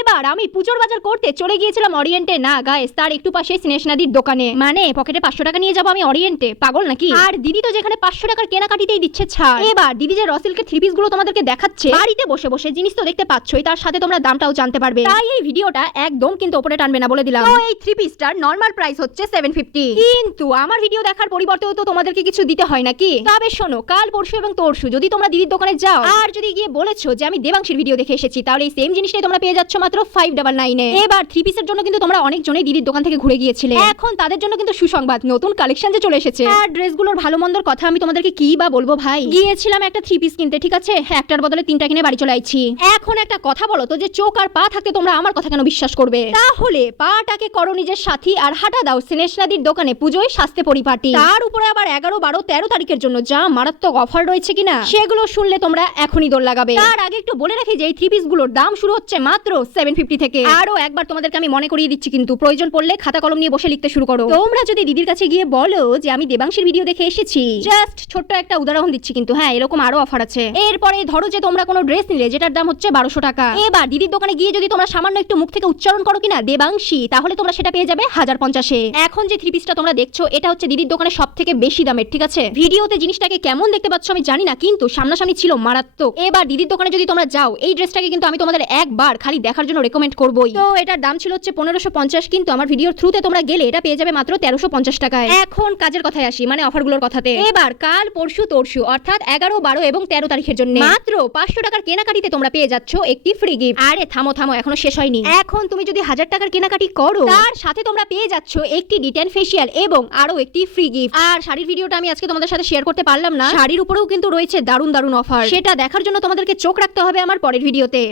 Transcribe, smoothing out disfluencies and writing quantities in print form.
এবার আমি পুজোর বাজার করতে চলে গিয়েছিলাম অরিয়েন্টে, না গাইস তার একটু পাশে স্নেশ নাদির দোকানে। মানে পকেটে 500 টাকা নিয়ে যাবো আমি অরিয়েন্টে, পাগল নাকি? আর দিদি তো যেখানে 500 টাকার কেনাকাটিতেই দিচ্ছে ছাড়। এবার দিদি যে রসিলকে থ্রি পিস গুলো তোমাদেরকে দেখাচ্ছে, বাড়িতে বসে বসে জিনিস তো দেখতে পাচ্ছই, তার সাথে তোমরা দামটাও জানতে পারবে। তাই এই ভিডিওটা একদম কিন্তু উপরে টানবে না বলে দিলাম। তো এই থ্রি পিসটার নরমাল প্রাইস হচ্ছে 750, কিন্তু আমার ভিডিও দেখার পরিবর্তেও তো তোমাদেরকে কিছু দিতে হয় নাকি? তবে শোনো, কাল পরশু এবং তরশু যদি তোমরা দিদির দোকানে যাও আর যদি গিয়ে বলেছো যে আমি দেবাংশীর ভিডিও দেখে এসেছি, তাহলে এই সেম জিনিসটাই তোমরা পেয়ে যাচ্ছ মাত্র 599 এ। এবার থ্রি পিসের জন্য কিন্তু তোমরা অনেক জনেই দিদির দোকান থেকে ঘুরে গিয়েছিলে, এখন তাদের জন্য কিন্তু সুসংবাদ, নতুন কালেকশন যে চলে এসেছে। আর ড্রেসগুলোর ভালো মন্দর কথা আমি তোমাদেরকে কি বা বলবো ভাই, গিয়েছিলাম একটা থ্রি পিস কিনতে, ঠিক আছে, একটার বদলে 3টা কিনে বাড়ি চলে আইছি। এখন একটা কথা বলো তো, যে চোখ আর পা থাকতে তোমরা আমার কথা কেন বিশ্বাস করবে? তাহলে পাটাকে করো নিজের সাথী আর হাঁটা দাও স্নেশ নাদির দোকানে পুজোয় সাজতে পরিপাটি। তার উপরে আবার 11, 12, 13 তারিখের জন্য যা মারাত্মক অফার রয়েছে কিনা সেগুলো শুনলে তোমরা এখনই দৌড় লাগাবে। তার আগে একটু বলে রাখি যে এই থ্রি পিস গুলোর দাম শুরু হচ্ছে মাত্র 750 থেকে। আরো একবার তোমাদেরকে আমি মনে করিয়ে দিচ্ছি, কিন্তু প্রয়োজন পড়লে খাতা কলম নিয়ে বসে লিখতে শুরু করো। তোমরা যদি দিদির কাছে গিয়ে বলো যে আমি দেবাংশীর ভিডিও দেখে এসেছি, জাস্ট ছোট্ট একটা উদাহরণ দিচ্ছি কিন্তু, হ্যাঁ এরকম আরো অফার আছে। এরপরে ধরো যে তোমরা কোনো ড্রেস নিলে যেটার দাম হচ্ছে 1200 টাকা, এবার দিদির দোকানে গিয়ে যদি তোমরা সামান্য একটু মুখ থেকে উচ্চারণ করো কিনা দেবাংশী, তাহলে তোমরা সেটা পেয়ে যাবে 1050 এ। এখন যে থ্রি পিসটা তোমরা দেখছো এটা হচ্ছে দিদির দোকানে সব থেকে বেশি দামের, ঠিক আছে? ভিডিওতে জিনিসটাকে কেমন দেখতে পাচ্ছ আমি জানি না, কিন্তু সামনাসামনি ছিল মারাত্মক। এবার দিদির দোকানে যদি তোমরা যাও, এই ড্রেসটাকে কিন্তু আমি তোমাদের একবার খালি দেখার জন্য রেকমেন্ড করবোই। তো এটার দাম ছিল হচ্ছে 1550, কিন্তু আমার ভিডিওর থ্রুতে তোমরা গেলে এটা পেয়ে যাবে মাত্র 1350 টাকায়। এখন কাজের কথায় আসি, মানে অফারগুলোর কথাতে। এবার কাল পরশু তরশু অর্থাৎ 11, 12 এবং 13 তারিখের জন্য মাত্র 500 টাকার কেনাকাটিতে তোমরা পেয়ে যাচ্ছ একটি ফ্রি গিফট। আরে থামো থামো, এখনো শেষ হয়নি। এখন তুমি যদি 1000 টাকার কেনাকাটি করো, তার সাথে তোমরা পেয়ে যাচ্ছ একটি ডিটেন ফেসিয়াল এবং আরো একটি ফ্রি গিফট। আর শাড়ির ভিডিওটা আমি আজকে তোমাদের সাথে শেয়ার করতে পারলাম না, শাড়ির উপরেও কিন্তু রয়েছে দারুণ দারুণ অফার, সেটা দেখার জন্য তোমাদেরকে চোখ রাখতে হবে আমার পরের ভিডিওতে।